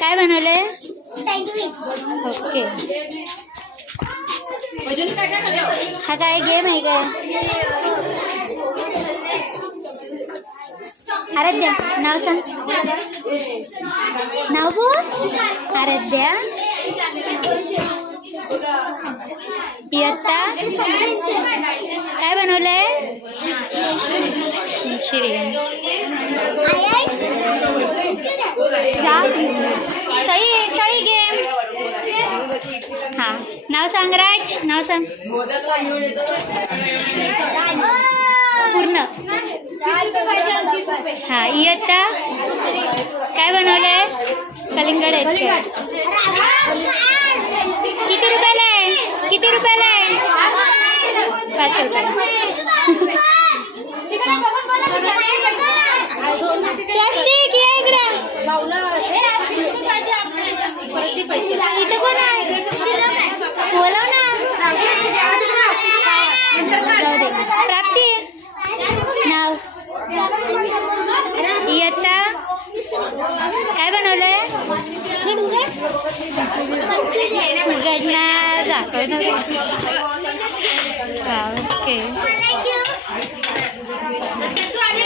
काय बनवले ओके. हा काय गेम आहे काय? आराध्या नाव सांग. नाव बोल. आराध्या. इयत्ता. काय बनवलंय? सही सही गेम हा. नाव सांग राज. नाव सांग. पूर्ण. हा इयत्ता. काय बनवलंय? कलिंगड? किती रुपयाला आहे? किती रुपयाला आहे? पाच रुपये स्वस्तिक या इकडं इथं कोण आहे बोलव ना जाऊ दे. प्राप्ती नाव इयत्ता काय बनवलंय उघडणार दाखवणार हा ओके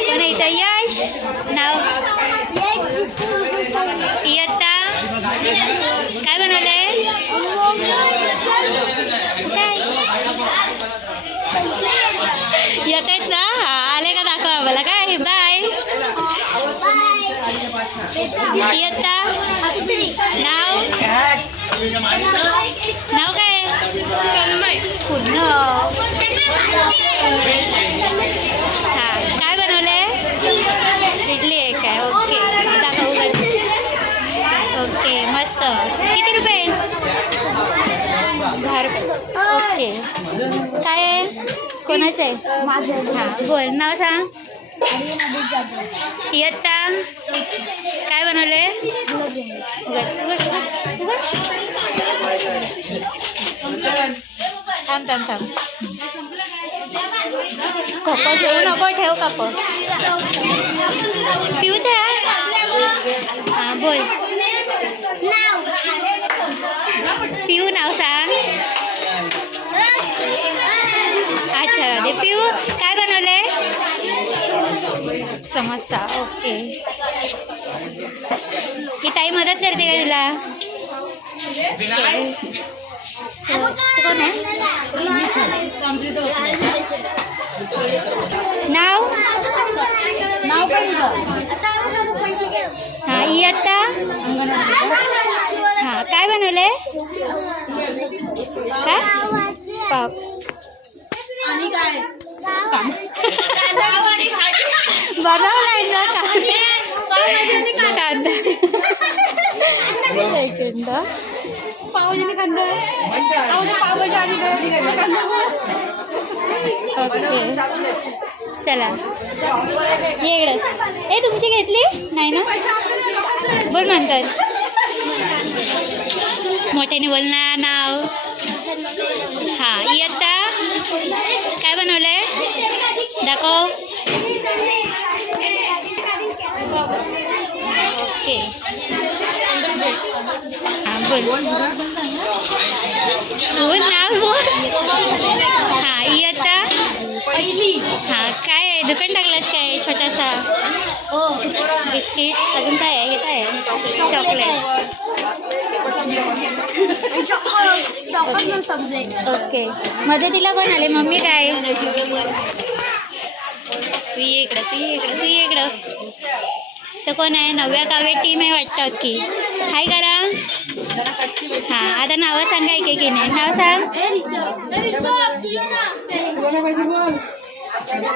पण इथं यश नाव इयत्ता काय बनवलंय काय येत आहेत ना आले का दाखवा आम्हाला काय बाय इयत्ता नाव कोणाचं आहे हां बोल नाव सांग इयत्ता काय बनवले थांब थांब थांब कप ठेवू नको ठेव कप पिऊच हां बोल पिऊ नाव सांग अच्छा राधे पिऊ काय बनवलंय? समोसा ओके. ही ताई मदत करते का तुला? तू कोण आहे नाव? नाव काय हा इयत्ता हा काय बनवलंय? काय? पाव. आणि काय? बनवलाय ना कांदा. पावभाजी कांदा. पावभाजी आणि ओके. चला. ये इकडे. ए तुमची घेतली? नाही ना? बोल म्हणतात. मोठ्याने बोल ना नाव. हा इयत्ता? काय बनवलंय? दाखव. ओके. हा बोल. बोल नाव बोल. हा इयत्ता हा काय आहे? दुकान टाकलंस काय? छोटासा? बिस्किट अजून काय आहे हे काय आहे चॉकलेट ओके मदतीला कोण आले मम्मी काय तू ये इकडं तू ये इकडं तू ये इकडं तर कोण आहे नव्या काव्य टीम आहे वाटतं की हाय करा हाँ आता नावं सांगा एक की नाही नाव सांग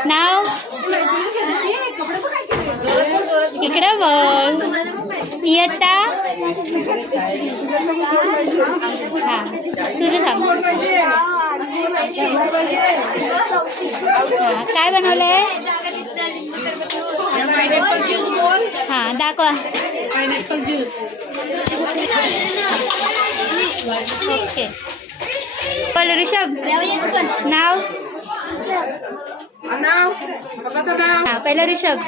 नाव? इकडं बघ. इयत्ता? हां तुझं सांग हां काय बनवलंय? पायनॅपल ज्यूस बोल हां दाखवा. Pineapple juice okay. बोल ऋषभ नाव? पहिला ऋषभ.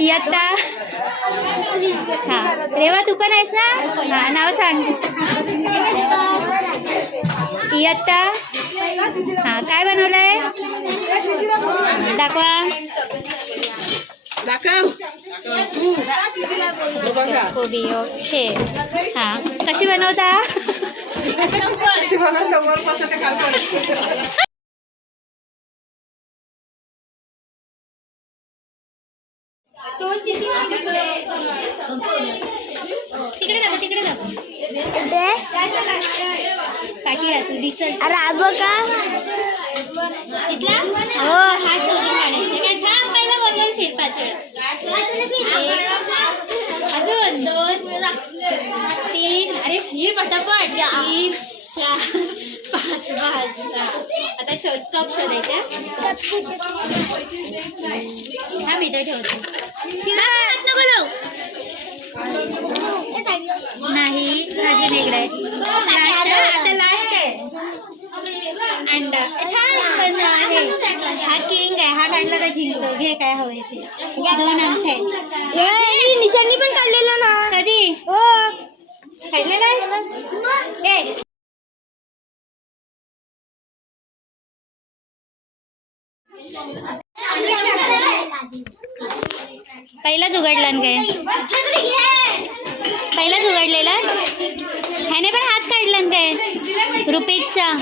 इयत्ता. हा रेवा तू पण आहेस ना? हा नाव सांग. इयत्ता. हा काय बनवलंय? दाखवा. कोबी ओके. हा कशी बनवता? कशी बनवतो वरपासून ते खालपर्यंत तिकडे दाखव तिकडे दाखव काकी राहा तू दिसल बघा दिसला हो. हा शोधून काढायचा काय थांब पहिला बोलून फिर पाच अजून दोन. फिर पटापट. चार पाच सहा. आता शोध कप शोधायचा. हा मी तर ठेवतो. नाही भाजी वेगळं आहे लास्ट आता लास्ट आहे. अंडा. छान पण आहे. हा किंग आहे. हा काढला का घे काय हवंय ते. दोन अंक आहेत. निशांनी पण काढलेलं ना. काढलेला आहेस? पहिलाच उघडला न काय? पहिलाच उघडलेला? ह्याने पण हाच काढला ना काय? रुपीजचा.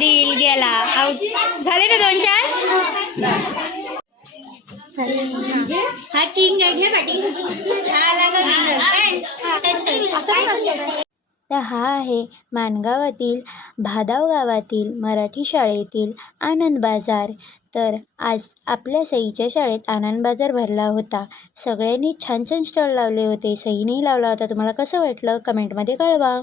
दिल गेला. आउट झाले ना दोन चार? हा किंग आहे घे बॅटिंग हा आला का winner? काय टच कर तर हा आहे माणगावातील भादाव गावातील मराठी शाळेतील आनंद बाजार. तर आज आपल्या सईच्या शाळेत आनंद बाजार भरला होता. सगळ्यांनी छान छान स्टॉल लावले होते. सईनेही लावला होता. तुम्हाला कसं वाटलं? कमेंटमध्ये कळवा.